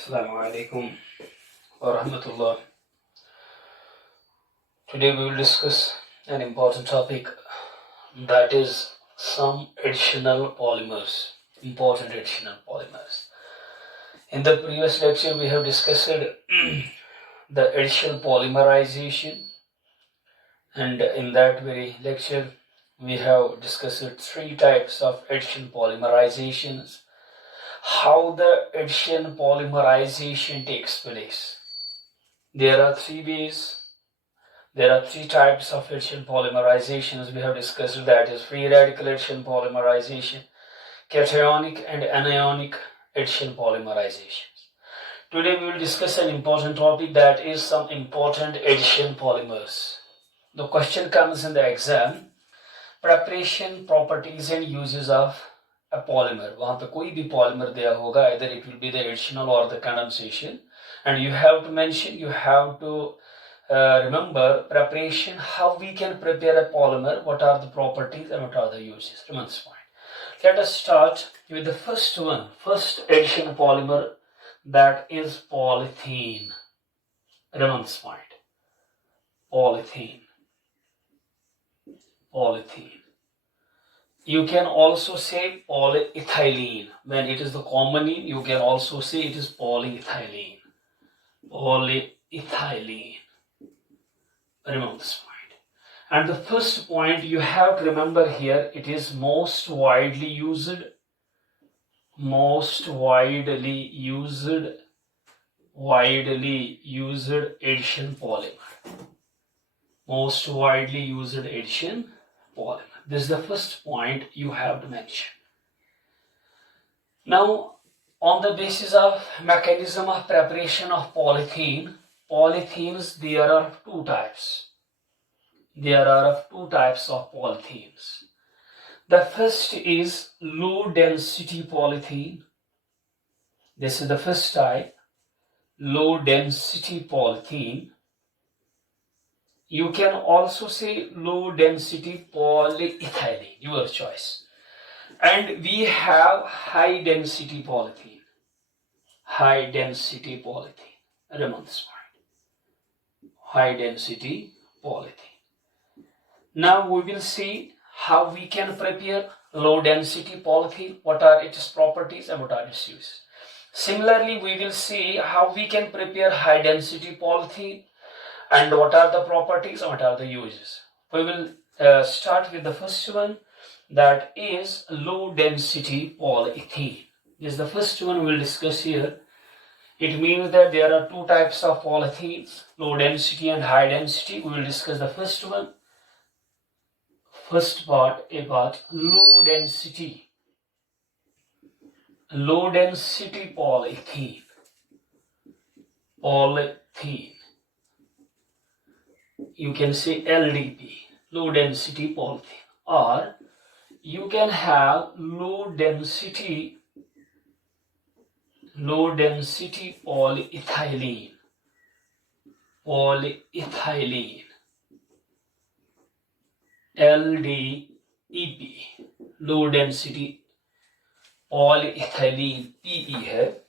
Assalamu alaikum wa rahmatullah. Today we will discuss an important topic, that is some additional polymers, important additional polymers. In the previous lecture we have discussed the additional polymerization, and in that very lecture we have discussed three types of additional polymerizations, how the addition polymerization takes place. There are three ways. There are three types of addition polymerizations we have discussed, that is free radical addition polymerization, cationic and anionic addition polymerizations. Today we will discuss an important topic, that is some important addition polymers. The question comes in the exam, preparation, properties and uses of a polymer. वहाँ पे कोई भी polymer दिया होगा, either it will be the additional or the condensation, and you have to mention, you have to remember preparation, how we can prepare a polymer, what are the properties and what are the uses. Remember this point. Let us start with the first one, first addition polymer, that is polythene. Remember this point. Polythene. Polythene. You can also say polyethylene. When it is the common name, you can also say it is polyethylene. Polyethylene. Remember this point. And the first point you have to remember here, it is most widely used addition polymer. Most widely used addition polymer. This is the first point you have to mention. Now, on the basis of mechanism of preparation of polythene, polythenes, there are two types. There are two types of polythenes. The first is low density polythene. This is the first type, low density polythene. You can also say low density polyethylene, your choice. And we have high density polythene. High density polythene. Remember this point. High density polythene. Now we will see how we can prepare low density polythene, what are its properties and what are its uses. Similarly, we will see how we can prepare high density polythene and what are the properties and what are the uses. We will start with the first one, that is low density polyethylene. This is the first one we will discuss here. It means that there are two types of polythenes, low density and high density. We will discuss the first one. First part about low density polythene. Polythene. You can say LDP, low density polythene, or you can have low density polyethylene. Polyethylene. LDEP, low density polyethylene, PP है,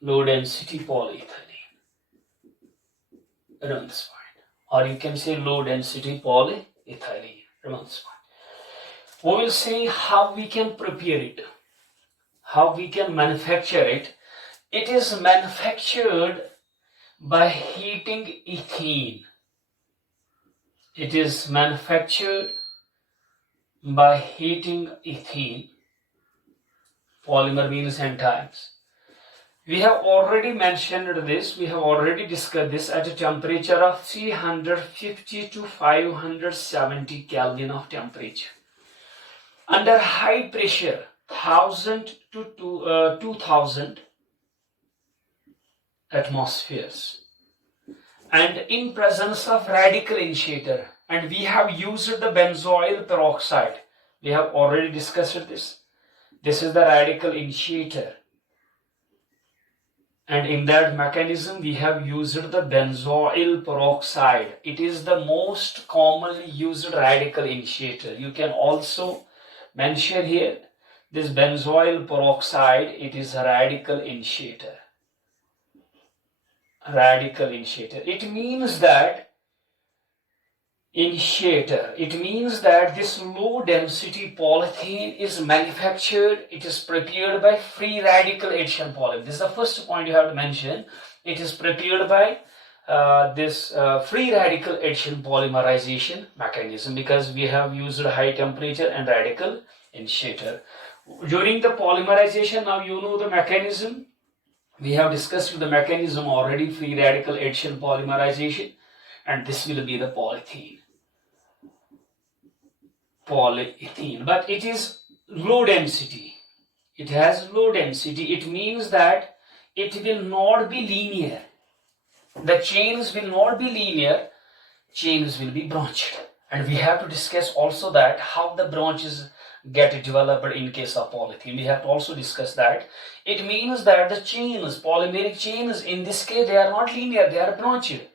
low density polyethylene. Remember this point. Or you can say low density polyethylene. Remember this point. We will see how we can prepare it, how we can manufacture it. It is manufactured by heating ethene. It is manufactured by heating ethene. Polymer means enzymes. We have already mentioned this, we have already discussed this at a temperature of 350 to 570 Kelvin of temperature. Under high pressure, 1000 to 2000 atmospheres. And in presence of radical initiator, and we have used the benzoyl peroxide. We have already discussed this. This is the radical initiator. And in that mechanism, we have used the benzoyl peroxide. It is the most commonly used radical initiator. You can also mention here This benzoyl peroxide, it is a radical initiator. Radical initiator. It means that this low density polythene is manufactured, it is prepared by free radical addition polymer. This is the first point you have to mention. It is prepared by this free radical addition polymerization mechanism, because we have used high temperature and radical initiator. During the polymerization, now you know the mechanism. We have discussed the mechanism already, free radical addition polymerization, and this will be the polythene. But it is low density. It has low density. It means that it will not be linear. The chains will not be linear, chains will be branched. And we have to discuss also that how the branches get developed in case of polythene. We have to also discuss that. It means that the chains, polymeric chains, in this case, they are not linear, they are branched.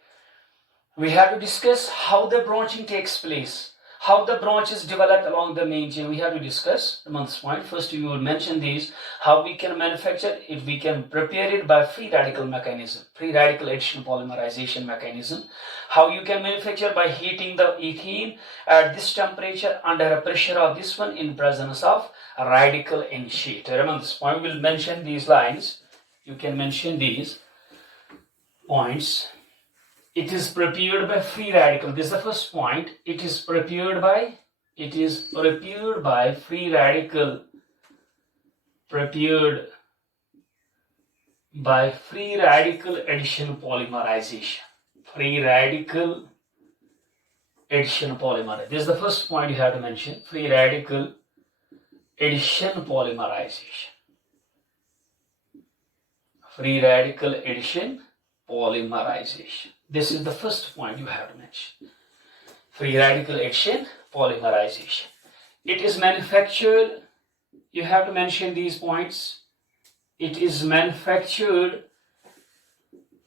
We have to discuss how the branching takes place, how the branches develop along the main chain. We have to discuss the month's point. First, we will mention these, how we can manufacture it. We can prepare it by free radical mechanism, free radical addition polymerization mechanism. How you can manufacture by heating the ethene at this temperature under a pressure of this one in presence of a radical initiator. Remember this point, we will mention these lines. You can mention these points. It is prepared by free radical. This is the first point. It is prepared by free radical, prepared by free radical addition polymerization. Free radical addition polymerization. This is the first point you have to mention. Free radical addition polymerization. Free radical addition polymerization. This is the first point you have to mention. Free radical addition polymerization. It is manufactured, you have to mention these points. It is manufactured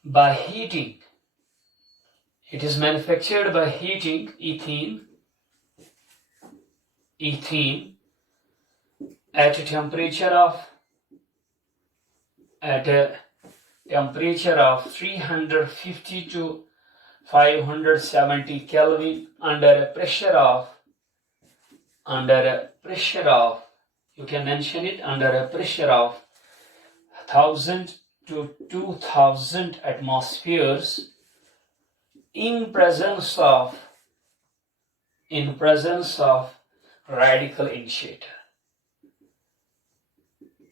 by heating. It is manufactured by heating ethene at a temperature of 350 to 570 Kelvin under a pressure of, you can mention it, under a pressure of 1000 to 2000 atmospheres in presence of radical initiator.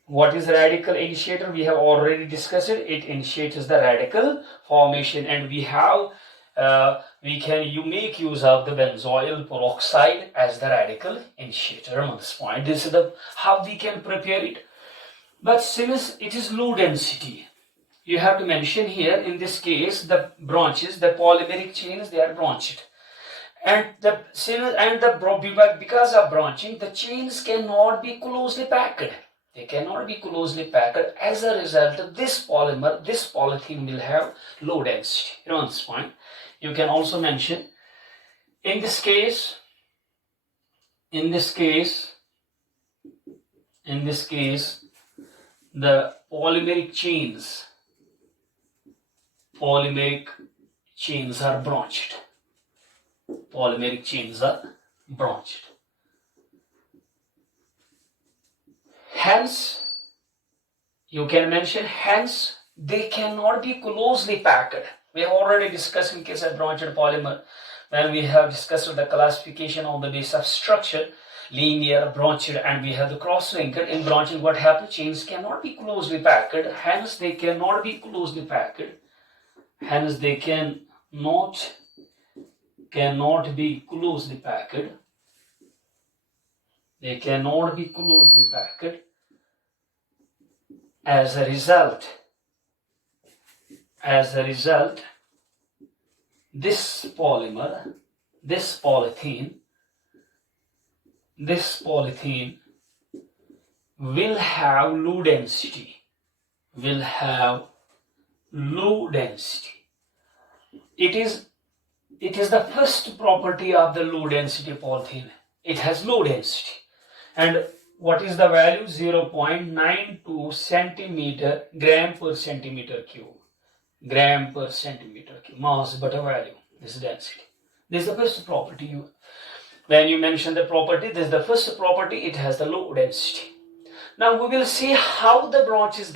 What is radical initiator? We have already discussed it. It initiates the radical formation, and we can make use of the benzoyl peroxide as the radical initiator. On this point, this is how we can prepare it. But since it is low density, you have to mention here, in this case, the branches, the polymeric chains, they are branched. And because of branching, the chains cannot be closely packed. They cannot be closely packed. As a result, this polythene will have low density. On this point, you can also mention, in this case, the polymeric chains are branched. Polymeric chains are branched. Hence, you can mention, hence they cannot be closely packed. We have already discussed in case of branched polymer, when we have discussed the classification on the basis of structure, linear, branched, and we have the cross-linked. In branching, what happens? Chains cannot be closely packed. Hence, they cannot be closely packed. Hence, they cannot be closely packed. They cannot be closely packed. As a result, this polymer, this polythene will have low density. It is the first property of the low density polythene. It has low density. And What is the value? 0.92 centimeter gram per centimeter cube. Gram per centimeter cube. Mass but a value. This is density. This is the first property. When you mention the property, this is the first property. It has the low density. Now we will see how the branches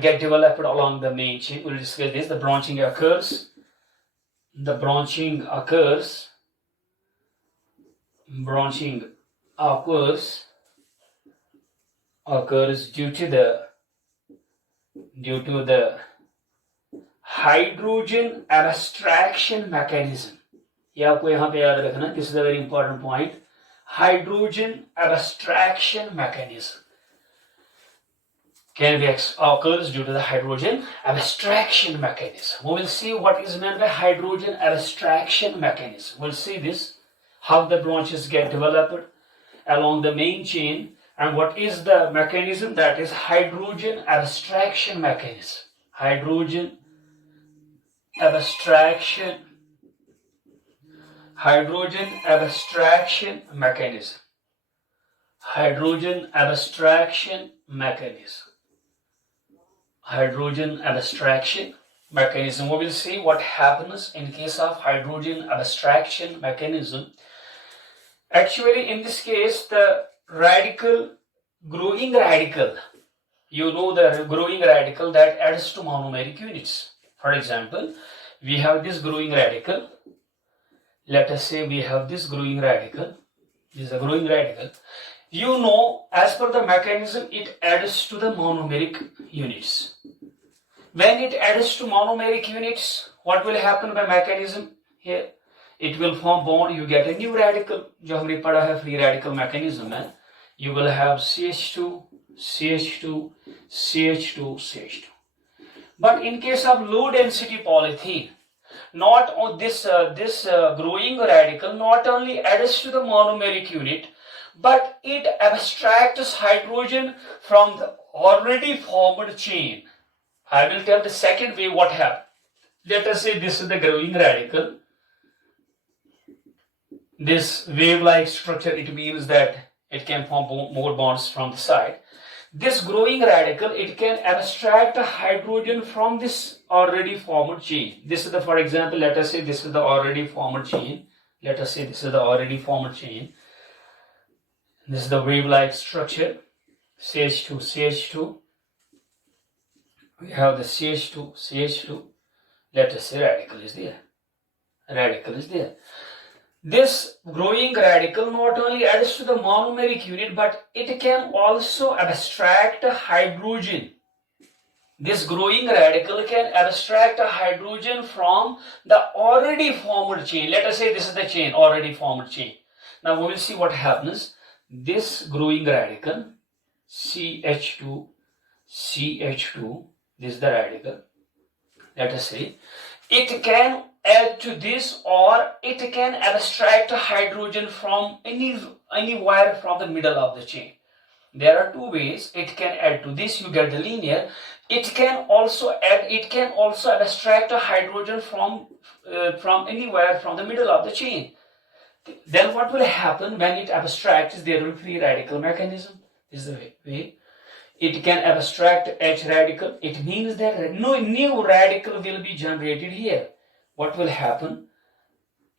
get developed along the main chain. We'll discuss this. The branching occurs. Branching occurs due to the hydrogen abstraction mechanism. ये आपको यहाँ पे याद रखना. This is a very important point. Hydrogen abstraction mechanism occurs due to the hydrogen abstraction mechanism. We will see what is meant by hydrogen abstraction mechanism. We'll see this, how the branches get developed along the main chain, and what is the mechanism, that is hydrogen abstraction mechanism. Hydrogen abstraction mechanism. Hydrogen abstraction mechanism. We will see what happens in case of hydrogen abstraction mechanism. Actually, in this case, the growing radical, the growing radical that adds to monomeric units. For example, we have this growing radical. Let us say we have this growing radical. This is a growing radical. As per the mechanism, it adds to the monomeric units. When it adds to monomeric units, what will happen by mechanism here? It will form bond. You get a new radical. जो हमने पढ़ा है free radical mechanism है. You will have CH2, CH2, CH2, CH2. But in case of low density polythene, not on this growing radical not only adds to the monomeric unit, but it abstracts hydrogen from the already formed chain. I will tell the second way what happened. Let us say this is the growing radical. This wave-like structure, it means that it can form more bonds from the side. This growing radical, it can abstract hydrogen from this already formed chain. This is for example, let us say this is the already formed chain. This is the wave-like structure. CH2, CH2. We have the CH2, CH2. Let us say radical is there. This growing radical not only adds to the monomeric unit, but it can also abstract hydrogen. This growing radical can abstract hydrogen from the already formed chain. Let us say this is the chain, already formed chain. Now we will see what happens. This growing radical, CH2, CH2, this is the radical. Let us say, it can add to this, or it can abstract hydrogen from anywhere from the middle of the chain. There are two ways it can add to this. You get the linear. It can also abstract hydrogen from anywhere from the middle of the chain. Then what will happen when it abstracts? There will be free radical mechanism. This is the way. It can abstract H radical. It means that no new radical will be generated here. What will happen?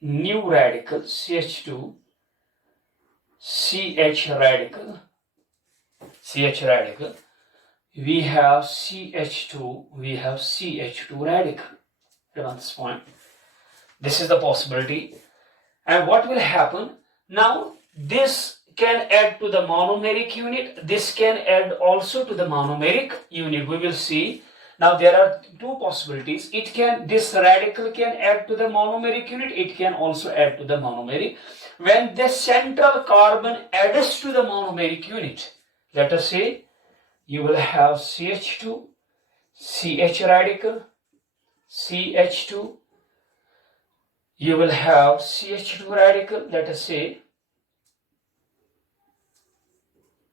New radical, CH2, CH radical. We have CH2 radical. Remember this point. This is the possibility. And what will happen? Now, this can add to the monomeric unit. This can add also to the monomeric unit. We will see. Now there are two possibilities. This radical can add to the monomeric unit. It can also add to the monomeric. When the central carbon adds to the monomeric unit, let us say you will have CH2, CH radical, CH2. You will have CH2 radical. Let us say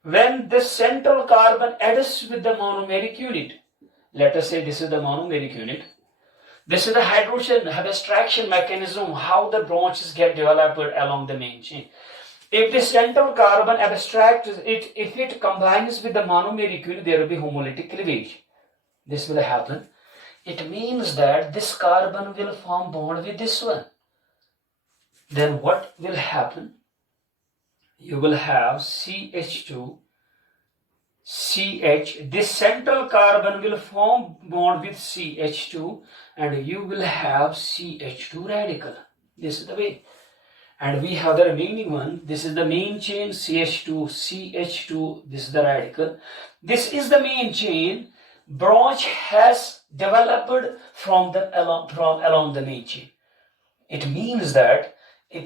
when the central carbon adds with the monomeric unit, let us say this is the monomeric unit. This is the hydrogen abstraction mechanism, how the branches get developed along the main chain. If the central carbon abstracts it, if it combines with the monomeric unit, there will be homolytic cleavage. This will happen. It means that this carbon will form bond with this one. Then what will happen? You will have CH2, CH. This central carbon will form bond with CH2 and you will have CH2 radical. This is the way. And we have the remaining one. This is the main chain, CH2, CH2. This is the radical. This is the main chain. Branch has developed from along the main chain. It means that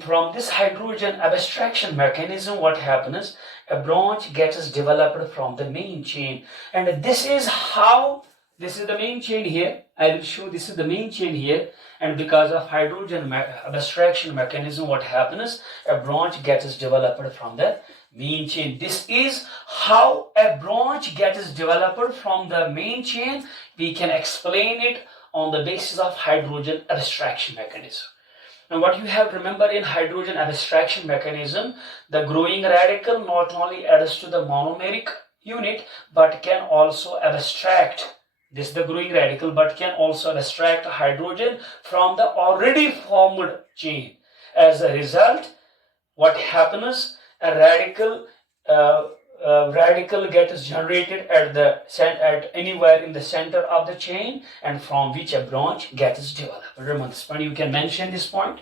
from this hydrogen abstraction mechanism, what happens? A branch gets developed from the main chain, and this is how. This is the main chain here. I will show this is the main chain here, and because of hydrogen abstraction mechanism, what happens? A branch gets developed from the main chain. This is how a branch gets developed from the main chain. We can explain it on the basis of hydrogen abstraction mechanism. Now what you have to remember in hydrogen abstraction mechanism, the growing radical not only adds to the monomeric unit but can also abstract. This is the growing radical, but can also abstract hydrogen from the already formed chain. As a result, what happens? A radical gets generated at anywhere in the center of the chain, and from which a branch gets developed. Remember this point. You can mention this point.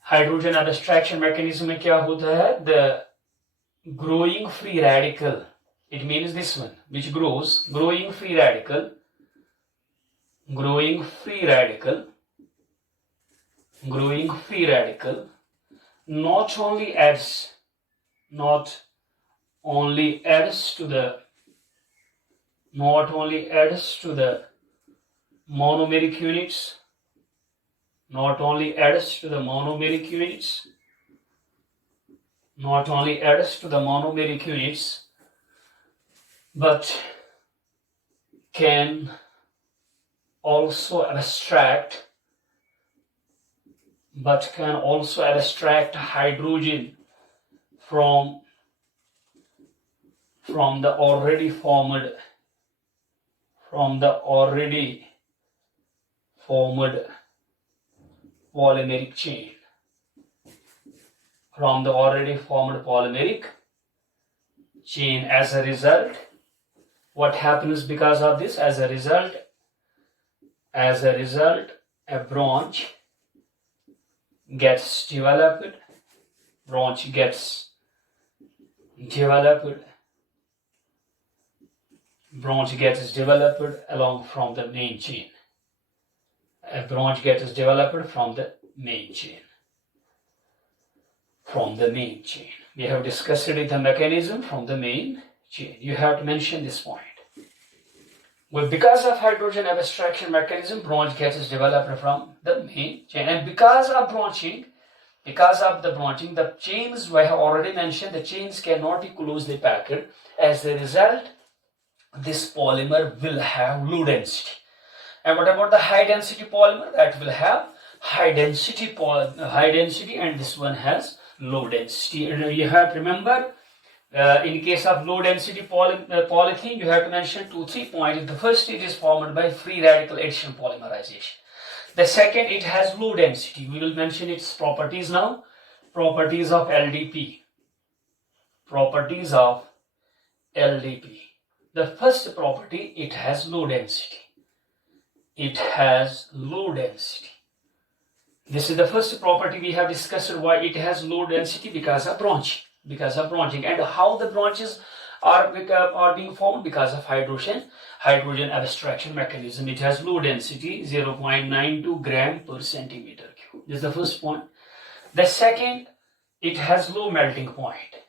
Hydrogen abstraction mechanism में क्या होता है? The growing free radical. It means this one, which grows, growing free radical, not only adds to the monomeric units, but can also abstract hydrogen from the already formed polymeric chain. As a result, what happens because of this? As a result, a branch gets developed. Along from the main chain. A branch gets developed from the main chain. We have discussed it, the mechanism from the main chain. You have to mention this point. Well, because of hydrogen abstraction mechanism, branch gets developed from the main chain. And because of the branching, the chains, I have already mentioned, the chains cannot be closely packed. As a result, this polymer will have low density. And what about the high density polymer? That will have high density, and this one has low density. And you have to remember, in case of low density polythene, you have to mention 2-3 points. The first, it is formed by free radical addition polymerization. The second, it has low density. We will mention its properties now. Properties of LDP. The first property, it has low density. This is the first property we have discussed. Why it has low density? Because of branching. And how the branches are being formed? Because of hydrogen abstraction mechanism. It has low density, 0.92 gram per centimeter cube. This is the first point. The second, it has low melting point.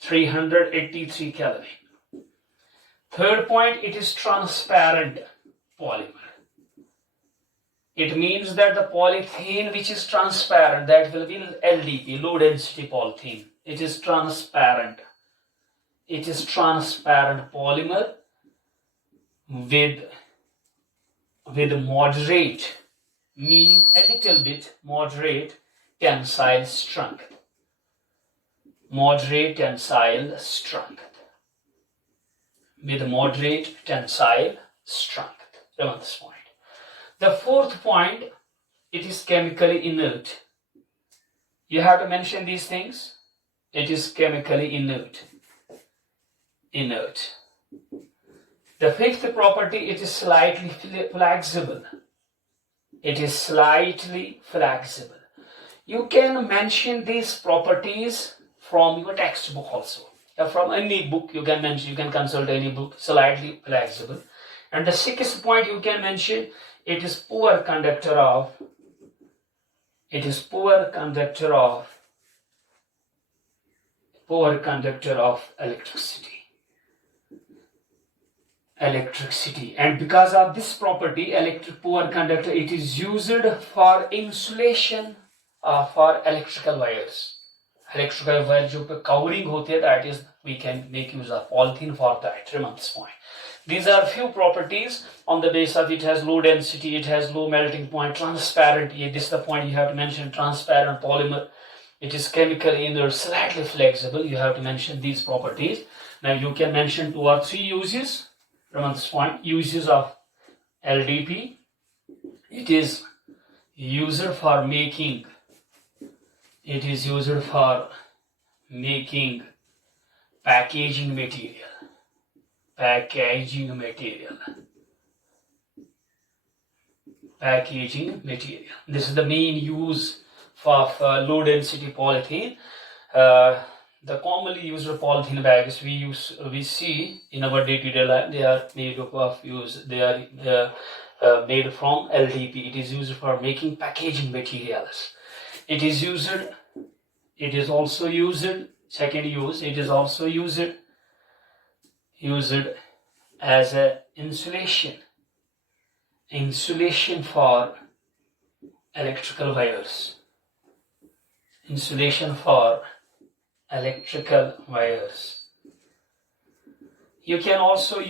383 Kelvin. Third point, it is transparent polymer. It means that the polythene which is transparent, that will be LDP, low density polythene. It is transparent polymer with meaning a little bit, moderate tensile strength. Moderate tensile strength. With moderate tensile strength. Remember this point. The fourth point, it is chemically inert. You have to mention these things. It is chemically inert. Inert. The fifth property, it is slightly flexible. It is slightly flexible. You can mention these properties from your textbook also. From any book you can mention, you can consult any book, slightly flexible. And the sixth point you can mention, it is poor conductor of electricity. And because of this property, poor conductor, it is used for insulation for electrical wires. Electrical wire जो पे covering होती है, that is we can make use of polythene for that. Remember this point. These are few properties on the basis of it has low density, it has low melting point, transparent. This is the point you have to mention, transparent polymer. It is chemically inert, slightly flexible. You have to mention these properties. Now you can mention 2 or 3 uses. Remember this point, uses of LDP. It is used for making packaging material. This is the main use for low density polythene. The commonly used polythene bags we see in our day-to-day life, they are made made from LDP. It is used for making packaging materials. It is also used as a insulation for electrical wires. You can also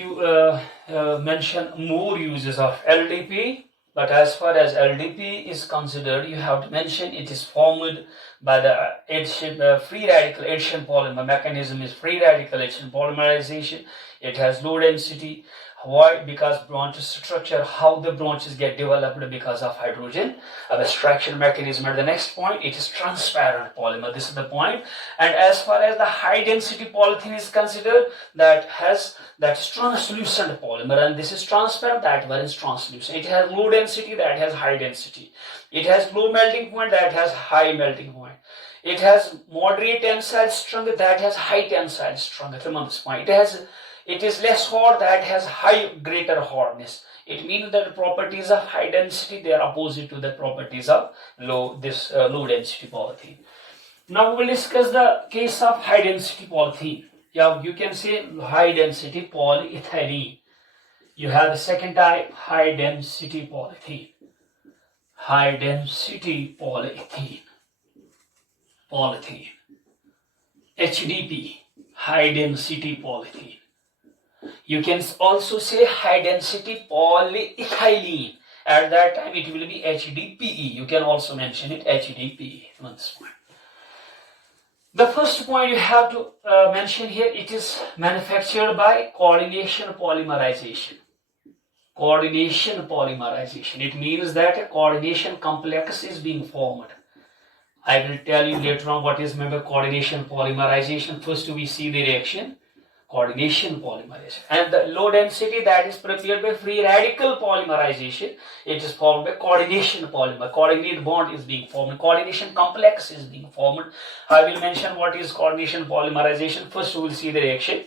mention more uses of LDP, but as far as LDP is considered, you have to mention it is formed by the free radical addition polymer mechanism is free radical addition polymerization. It has low density. Why? Because branch structure, how the branches get developed because of hydrogen abstraction mechanism. At the next point, it is transparent polymer. This is the point. And as far as the high density polythene is considered, that is translucent polymer, and this is transparent, that one is translucent. It has low density, that has high density. It has low melting point, that has high melting point. It has moderate tensile strength, that has high tensile strength. Remember this point. It is less hot, that has greater hardness. It means that the properties of high density, they are opposite to the properties of low density polythene. Now we will discuss the case of high density polythene. Yeah, you can say high density polyethylene. You have the second type, high density polythene. HDP, high density polythene. You can also say high density polyethylene. At that time it will be HDPE. You can also mention it HDPE. The first point you have to mention here, it is manufactured by coordination polymerization. It means that a coordination complex is being formed. I will tell you later on what is coordination polymerization. First we see the reaction. Coordination polymerization, and the low density, that is prepared by free radical polymerization. It is formed by coordination polymer. Coordinate bond is being formed. Coordination complex is being formed. I will mention what is coordination polymerization. First we will see the reaction.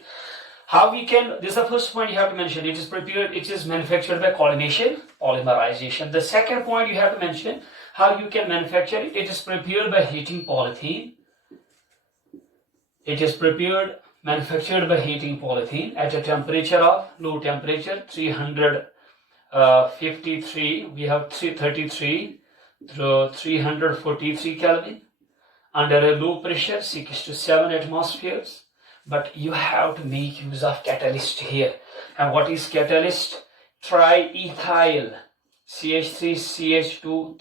This is the first point you have to mention. It is manufactured by coordination polymerization. The second point you have to mention, how you can manufacture it. It is prepared by heating polythene. Manufactured by heating polythene at a temperature of low temperature 353, we have 333 through 343 Kelvin, under a low pressure 6 to 7 atmospheres. But you have to make use of catalyst here. And what is catalyst? Triethyl CH3CH2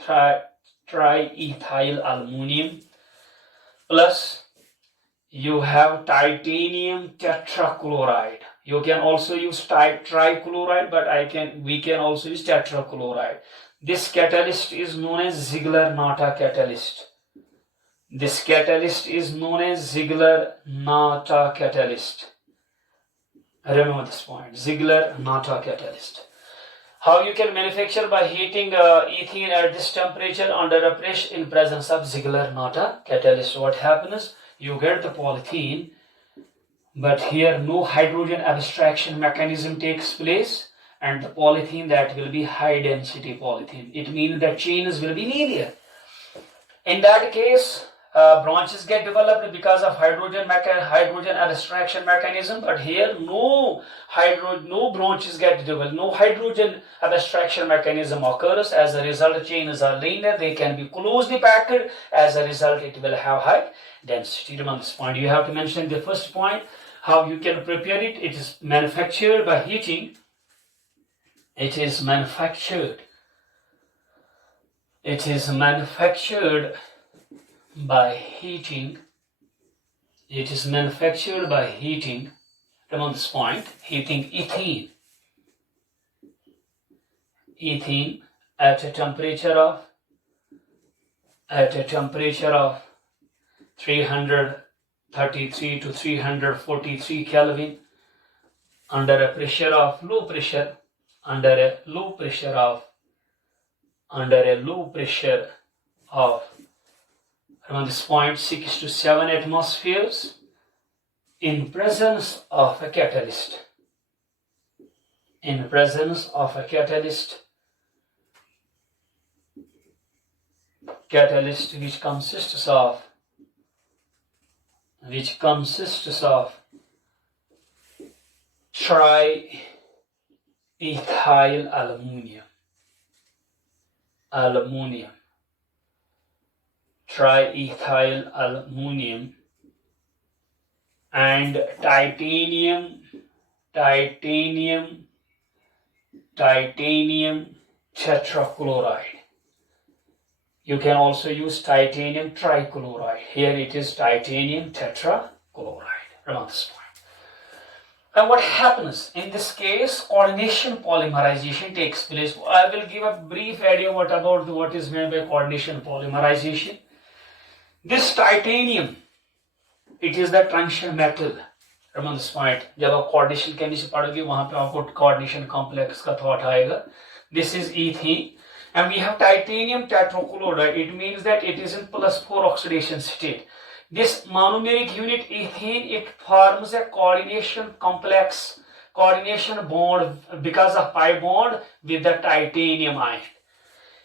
triethyl aluminum, plus you have titanium tetrachloride. You can also use trichloride, but we can also use tetrachloride. This catalyst is known as Ziegler-Natta Catalyst. This catalyst is known as Ziegler-Natta Catalyst. Remember this point, Ziegler-Natta Catalyst. How you can manufacture? By heating ethene at this temperature under a press in presence of Ziegler-Natta Catalyst. What happens? You get the polythene, but here no hydrogen abstraction mechanism takes place, and the polythene that will be high density polythene. It means that chains will be linear. In that case, branches get developed because of hydrogen abstraction mechanism, but here no branches get developed, no hydrogen abstraction mechanism occurs. As a result, chains are linear, they can be closely packed. As a result, it will have high density. Remember this point. You have to mention the first point, how you can prepare it. It is manufactured by heating. It is manufactured by heating. It is manufactured by heating. Remember this point, heating ethene at a temperature of 333 to 343 Kelvin under a pressure of low pressure of around this point 6 to 7 atmospheres in presence of a catalyst. Catalyst which consists of triethyl aluminum and titanium tetrachloride. You can also use titanium trichloride. Here it is titanium tetrachloride. Remember this point. And what happens in this case? Coordination polymerization takes place. I will give a brief idea about what is meant by coordination polymerization. This titanium, it is the transition metal. Remember this point. जब आप coordination chemistry पढ़ोगे वहाँ पे आपको coordination complex का thought आएगा. This is ethene, and we have titanium tetrachloride. It means that it is in +4 oxidation state. This monomeric unit ethene, it forms a coordination bond because of pi bond with the titanium ion.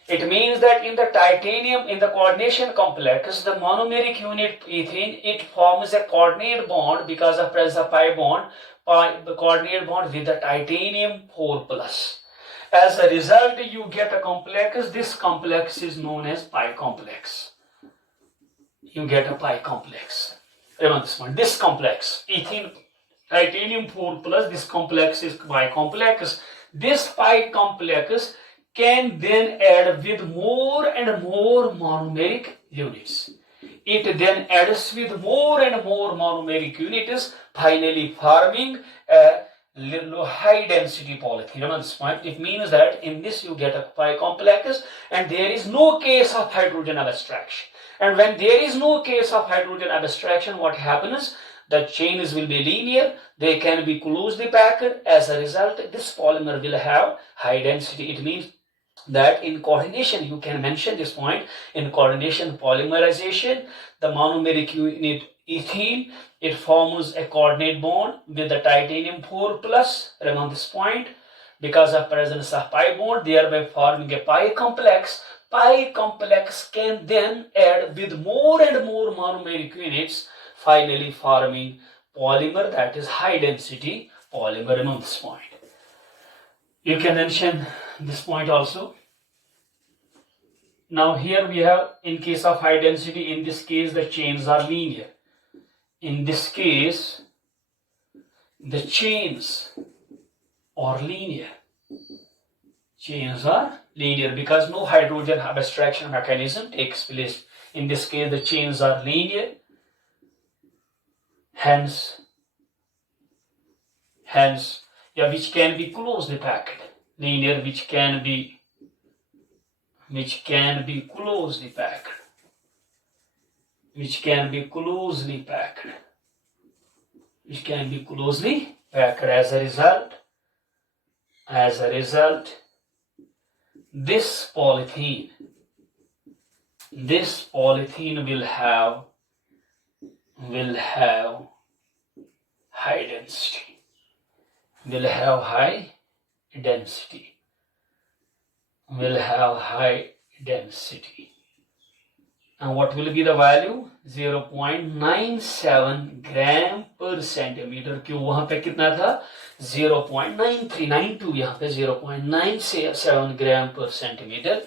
It means that in the coordination complex, the monomeric unit ethene, it forms a coordinate bond because of presence of pi bond, the coordinate bond with the titanium 4+. As a result, you get a complex. This complex is known as pi complex. You get a pi complex. Remember this one. This complex, ethene, titanium 4+, this complex is pi complex. This pi complex can then add with more and more monomeric units. It then adds with more and more monomeric units, finally forming a high density polyethylene. Remember this point. It means that in this you get a pi complex and there is no case of hydrogen abstraction. And when there is no case of hydrogen abstraction, what happens? The chains will be linear, they can be closely packed. As a result, this polymer will have high density. It means that in coordination, you can mention this point, in coordination polymerization, the monomeric unit ethene, it forms a coordinate bond with the titanium 4+. Remember this point, because of presence of pi bond, thereby forming a pi complex. Pi complex can then add with more and more monomeric units, finally forming polymer, that is high density polymer. Remember this point. You can mention this point also. Now here we have, in case of high density, in this case the chains are linear. In this case, the chains are linear. Chains are linear, because no hydrogen abstraction mechanism takes place. In this case, the chains are linear, hence, yeah, which can be closely packed. Linear, which can be closely packed, which can be closely packed. As a result, this polythene will have high density. And what will be the value? 0.97 gram per centimeter cube. वहाँ पे कितना था? 0.9392. यहाँ पे 0.97 gram per centimeter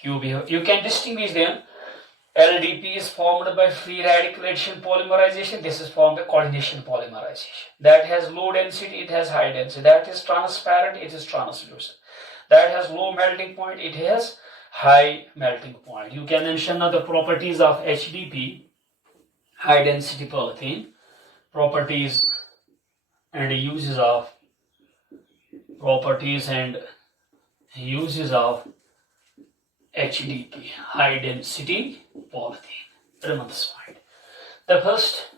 cube. You can distinguish them. LDP is formed by free radical addition polymerization. This is formed by coordination polymerization. That has low density, it has high density. That is transparent, it is translucent. That has low melting point, it has high melting point. You can mention now the properties of HDP, high density polythene, properties and uses of HDP, high density polythene. Remember this point. The first,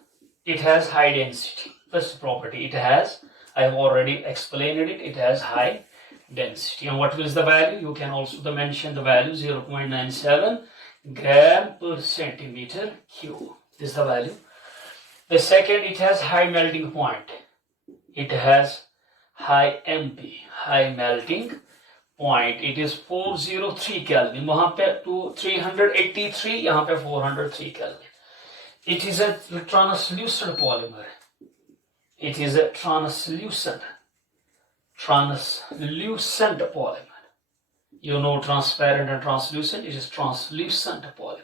it has high density. First property, it has, I have already explained it, it has high density. And what is the value? You can also mention the value 0.97 gram per centimeter cube. This is the value. The second, it has high melting point. It has high MP, high melting point. It is 403 Kelvin. वहाँ पे 383, यहाँ पे 403 Kelvin. It is a translucent polymer. It is a translucent polymer. You know transparent and translucent. It is translucent polymer.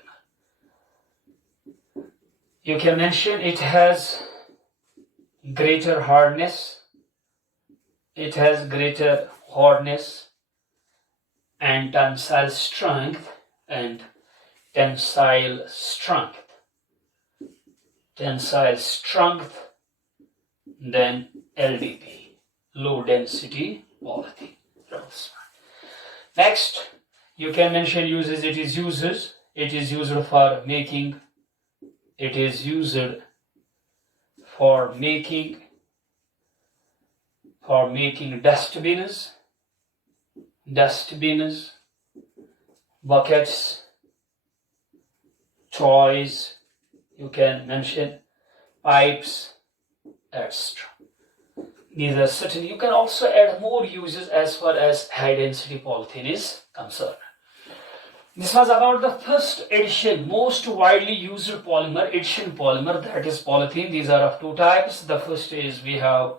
You can mention it has greater hardness. It has greater hardness and tensile strength than LDP, low density polythene. Next, you can mention uses. It is used for making dustbins, buckets, toys. You can mention pipes, etc. These are certain. You can also add more uses as far as high density polythene is concerned. This was about the first edition, most widely used polymer, edition polymer, that is polythene. These are of two types. The first is we have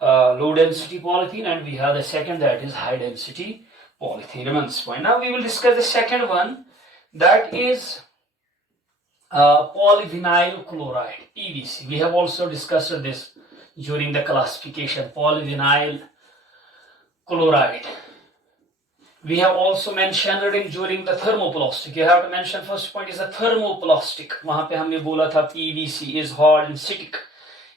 low density polythene, and we have the second, that is high density polythene. Remember this point. Now we will discuss the second one, that is polyvinyl chloride PVC. We have also discussed this during the classification, polyvinyl chloride. We have also mentioned it during the thermoplastic. You have to mention first point is the thermoplastic. वहाँ पे हमने बोला था PVC is hard and stick.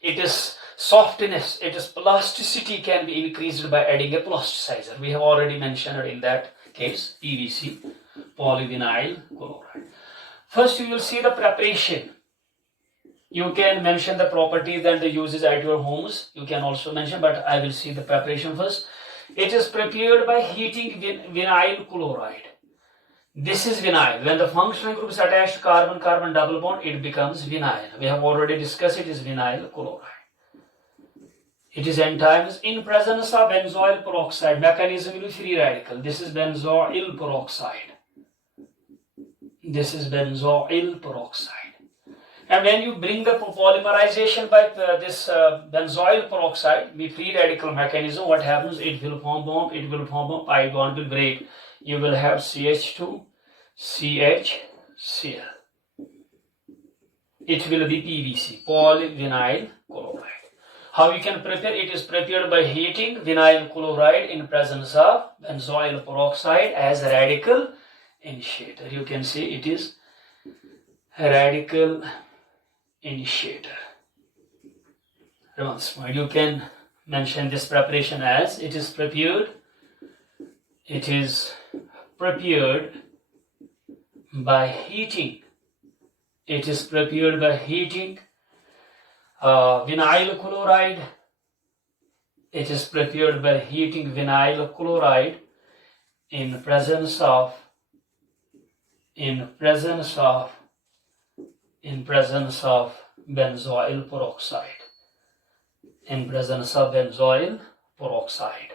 It is softness, it is plasticity can be increased by adding a plasticizer. We have already mentioned it in that case, PVC, polyvinyl chloride. First, you will see the preparation. You can mention the properties and the uses at your homes. You can also mention, but I will see the preparation first. It is prepared by heating vinyl chloride. This is vinyl. When the functional group is attached to carbon-carbon double bond, it becomes vinyl. We have already discussed it is vinyl chloride. It is enzymes in presence of benzoyl peroxide. Mechanism will free radical. This is benzoyl peroxide. And when you bring the polymerization by this benzoyl peroxide, the free radical mechanism, what happens? It will form bond, pi bond will break. You will have CH2, CHCl. It will be PVC, polyvinyl chloride. How you can prepare? It is prepared by heating vinyl chloride in presence of benzoyl peroxide as a radical initiator. You can see it is a radical initiator. Once more, you can mention this preparation as it is prepared. It is prepared by heating. It is prepared by heating vinyl chloride. It is prepared by heating vinyl chloride in presence of benzoyl peroxide. In presence of benzoyl peroxide.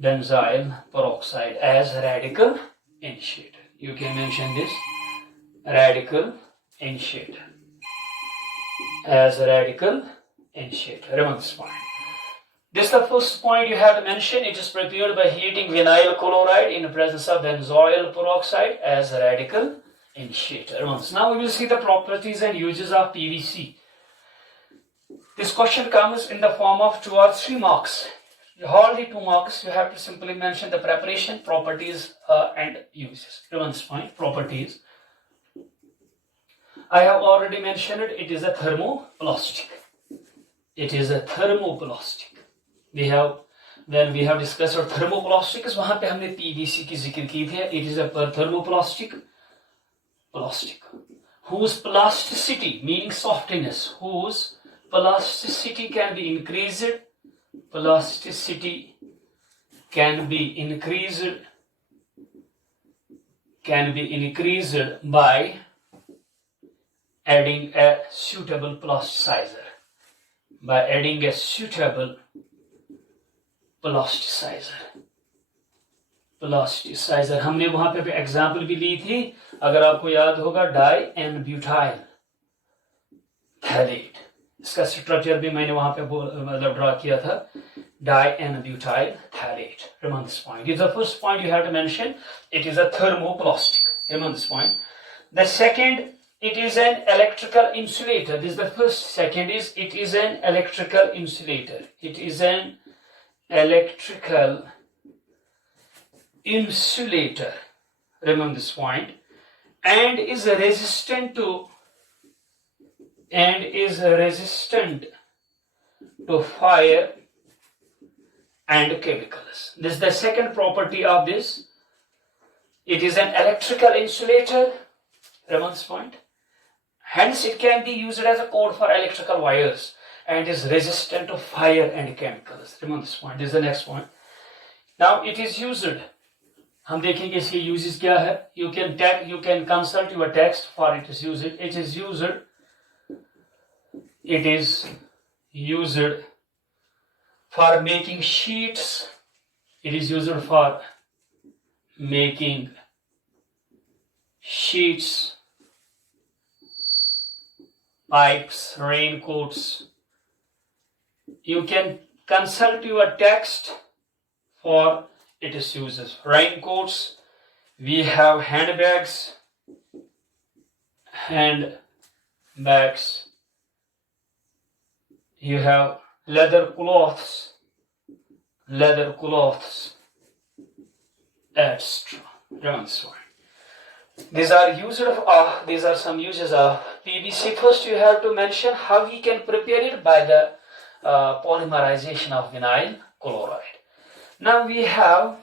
Benzoyl peroxide as radical initiator. You can mention this radical initiator as a radical initiator. Remember this point. This is the first point you have to mention. It is prepared by heating vinyl chloride in presence of benzoyl peroxide as a radical initiator. Now we will see the properties and uses of PVC. This question comes in the form of 2 or 3 marks. Hardly 2 marks. You have to simply mention the preparation, properties, and uses. Remember this point. Properties. I have already mentioned it. It is a thermoplastic. It is a thermoplastic. When we have discussed our thermoplastics, वहाँ पे हमने PVC की जिक्र की थी. It is a thermoplastic whose plasticity, meaning softness, whose plasticity can be increased. Plasticity can be increased by adding a suitable plasticizer. By adding a suitable plasticizer. हमने वहां पे एग्जाम्पल भी ली थी. अगर आपको याद होगा डाई एन ब्यूटाइल थैलेट. इसका स्ट्रक्चर भी मैंने वहां पे मतलब ड्रा किया था. Di n butyl phthalate. Remember this point. This is the first point you have to mention. It is a thermoplastic. Remember this point. The second, it is an electrical insulator. This is the first. Second is it is an electrical insulator. It is an electrical insulator. Remember this point. And is resistant to fire and chemicals. This is the second property of this. It is an electrical insulator. Remember this point. Hence it can be used as a cord for electrical wires and is resistant to fire and chemicals. Remember this point. This is the next point. Now it is used. हम देखेंगे इसके uses क्या है. You can consult your text for its usage. It is used for making sheets. It is used for making sheets, pipes, raincoats. You can consult your text for its uses. Raincoats, we have handbags, you have leather cloths, etc. These are some uses of PVC. First, you have to mention how we can prepare it by the polymerization of vinyl chloride. Now we have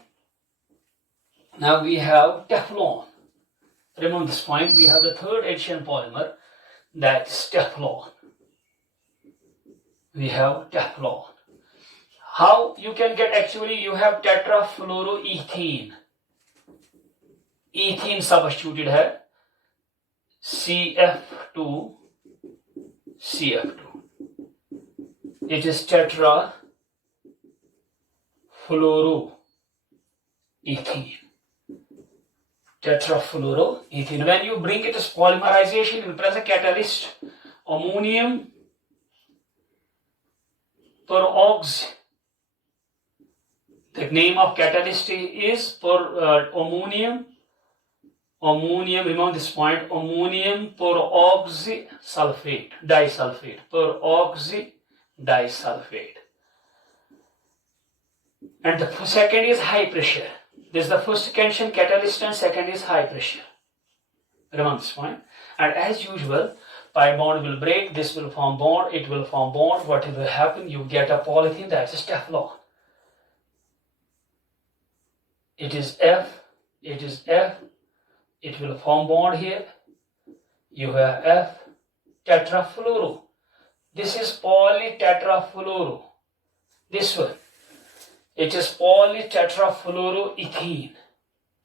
Teflon. Remember this point. We have the third addition polymer, that is Teflon. We have Teflon. How you can get, actually you have tetrafluoroethene. Ethene substituted है CF2. It is tetrafluoroethene. When you bring it as polymerization in present catalyst, ammonium peroxide. The name of catalyst is ammonium Ammonium, remember this point, ammonium peroxysulfate, disulfate, peroxy disulfate. And the second is high pressure. This is the first condition, catalyst, and second is high pressure. Remember this point. And as usual, pi bond will break, this will form bond, it will form bond. What will happen? You get a polythene, that is Teflon. It is F, it will form bond here. You have F, tetrafluoro. This is polytetrafluoro. This one. It is polytetrafluoroethene.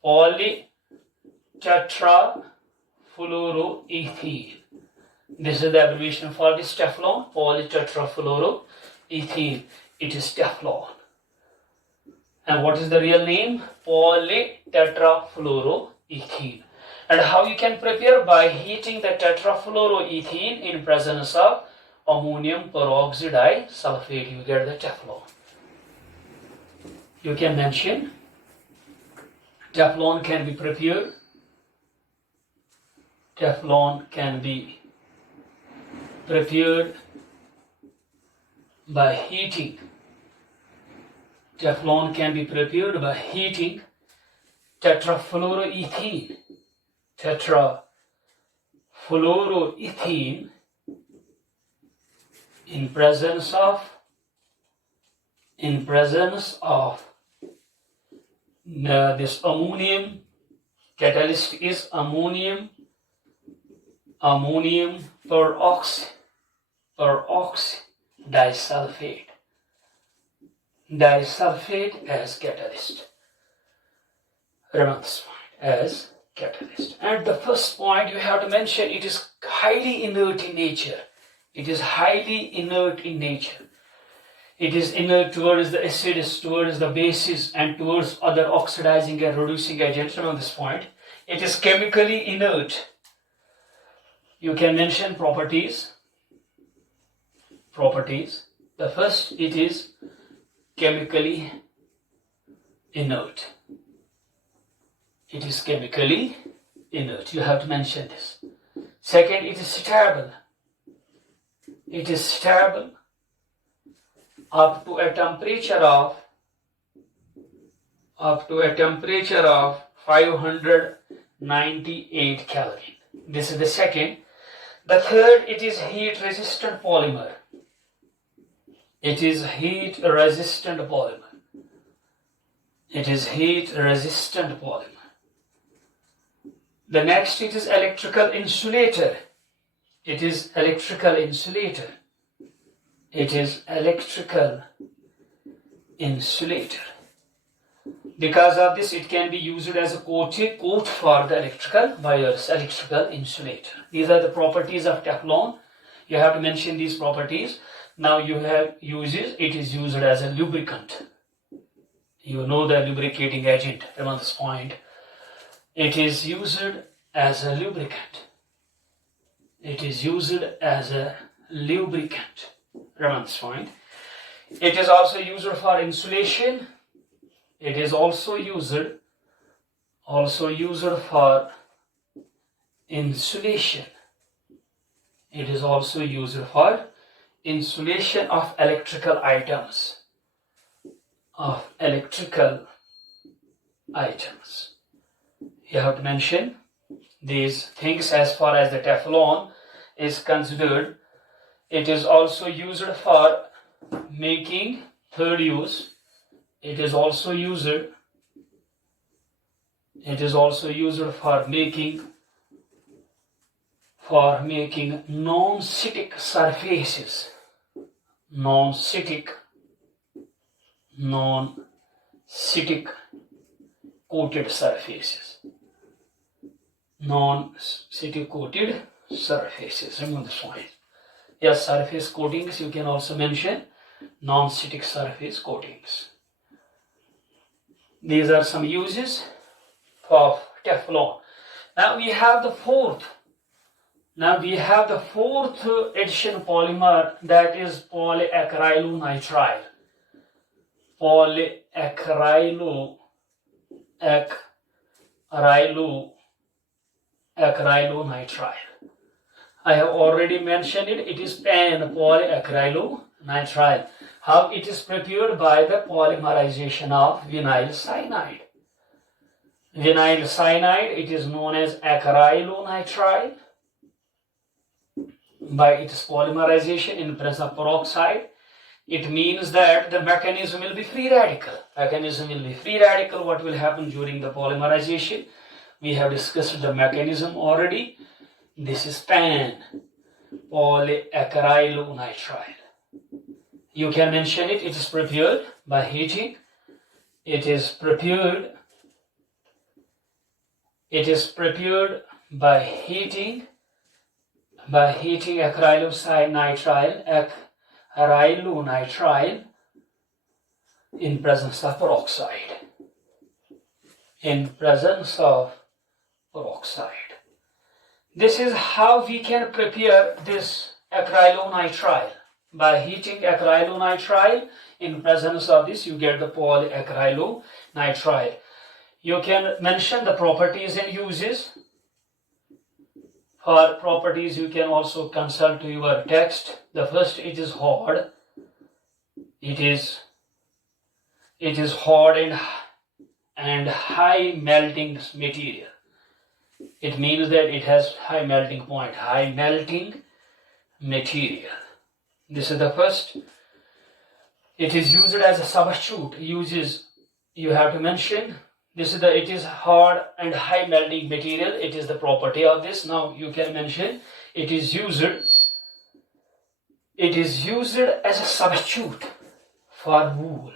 Polytetrafluoroethene. This is the abbreviation for this Teflon, polytetrafluoroethene. It is Teflon. And what is the real name? Polytetrafluoroethene. And how you can prepare? By heating the tetrafluoroethene in presence of ammonium peroxide disulfate. You get the Teflon. You can mention Teflon can be prepared. Teflon can be prepared by heating. Teflon can be prepared by heating tetrafluoroethene. Tetrafluoroethene in presence of this ammonium. Catalyst is ammonium peroxy disulfate. Disulfate as catalyst. Remember this point as catalyst. And the first point you have to mention, it is highly inert in nature. It is highly inert in nature. It is inert towards the acids, towards the bases, and towards other oxidizing and reducing agents. On this point, it is chemically inert. You can mention properties. The first, it is chemically inert. It is chemically inert. You have to mention this. Second, it is stable. It is stable up to a temperature of 598 Kelvin. This is the second. The third, it is heat resistant polymer. It is heat resistant polymer. It is heat resistant polymer. The next, it is electrical insulator. It is electrical insulator. It is electrical insulator. Because of this, it can be used as a coat for the electrical wires, electrical insulator. These are the properties of Teflon. You have to mention these properties. Now you have uses. It is used as a lubricant. You know the lubricating agent. Remember this point. It is used as a lubricant. It is used as a lubricant. Remember this point. It is also used for insulation. It is also used for insulation. It is also used for insulation of electrical items. You have to mention these things as far as the Teflon is considered. It is also used for making, third use, it is also used for making non-stick surfaces. Non-stick coated surfaces. Non-stick coated surfaces. Remember this point. Yes, surface coatings you can also mention. Non-stick surface coatings. These are some uses of Teflon. Now we have the fourth addition polymer, that is polyacrylonitrile. Polyacrylonitrile. polyacrylonitrile. I have already mentioned it. It is pan-polyacrylonitrile. How it is prepared? By the polymerization of vinyl cyanide. Vinyl cyanide, it is known as acrylonitrile. By its polymerization in presence of peroxide, it means that the mechanism will be free radical. What will happen during the polymerization? We have discussed the mechanism already. This is pan-polyacrylonitrile. You can mention it. It is prepared by heating. It is prepared by heating acrylonitrile in presence of peroxide. This is how we can prepare this acrylonitrile. By heating acrylonitrile in presence of this, you get the polyacrylonitrile. You can mention the properties and uses. For properties, you can also consult your text. The first, it is hard. It is hard and high melting material. It means that it has high melting point, high melting material. This is the first. It is used as a substitute. Uses, you have to mention. It is hard and high melting material. It is the property of this. Now you can mention it is used as a substitute for wool.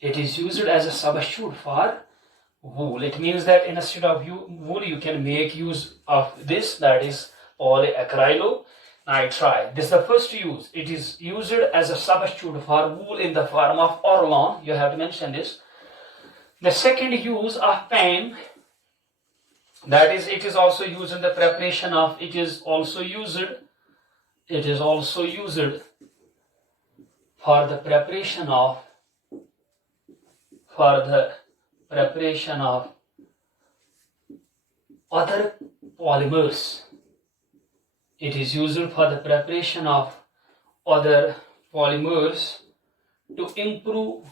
It is used as a substitute for wool. It means that instead of wool, you can make use of this, that is polyacrylonitrile. This is the first use. It is used as a substitute for wool in the form of orlon. You have to mention this. The second use of pan, that is, it is also used in the preparation of, it is also used for the preparation of other polymers. It is used for the preparation of other polymers to improve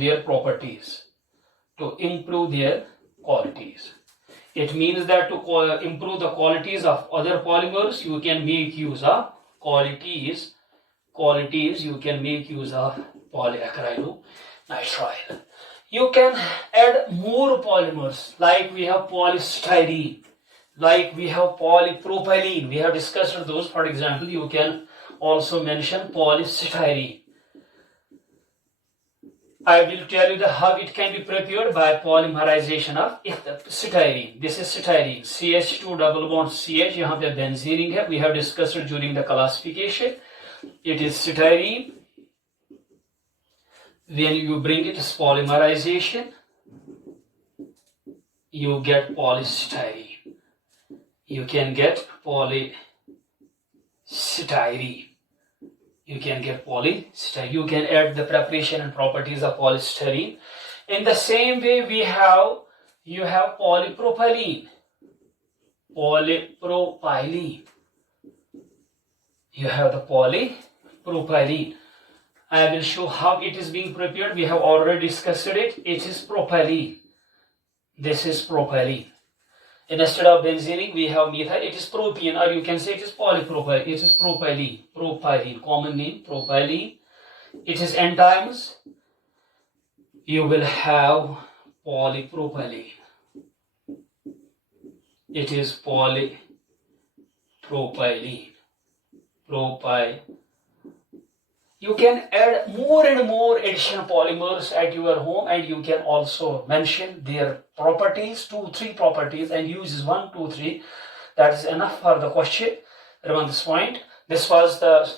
their properties, to improve their qualities. It means that to improve the qualities of other polymers, you can make use of qualities. You can make use of polyacrylonitrile. You can add more polymers, like we have polystyrene, like we have polypropylene. We have discussed those. For example, you can also mention polystyrene. I will tell you how it can be prepared by polymerization of styrene. This is styrene. CH2 double bond CH. यहाँ पे benzene है. We have discussed it during the classification. It is styrene. When you bring it as polymerization, you get polystyrene. You can get polystyrene. You can get polystyrene. You can add the preparation and properties of polystyrene. In the same way, you have polypropylene. You have the polypropylene. I will show how it is being prepared. We have already discussed it. It is propylene. This is propylene. Instead of benzene, we have methyl. It is propene, or you can say it is polypropylene. It is propylene. Common name, propylene. It is N times. You will have polypropylene. It is polypropylene. You can add more and more additional polymers at your home, and you can also mention their properties, 2-3 properties, and uses 1, 2, 3. That is enough for the question. Remember this point. This was the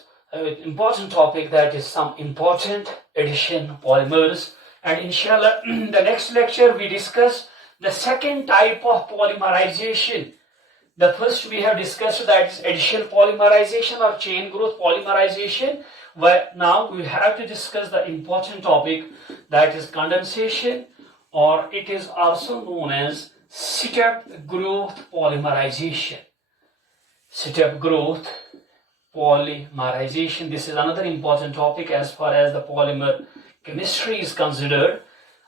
important topic, that is some important addition polymers. And inshallah, the next lecture we discuss the second type of polymerization. The first we have discussed, that is addition polymerization or chain growth polymerization. But now we have to discuss the important topic, that is condensation, or it is also known as step growth polymerization. Step growth polymerization. This is another important topic as far as the polymer chemistry is considered.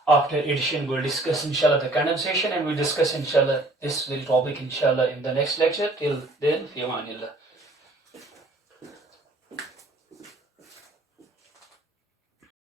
After addition, we'll discuss inshallah the condensation, and we'll discuss inshallah this very topic inshallah in the next lecture. Till then, fi amanillah.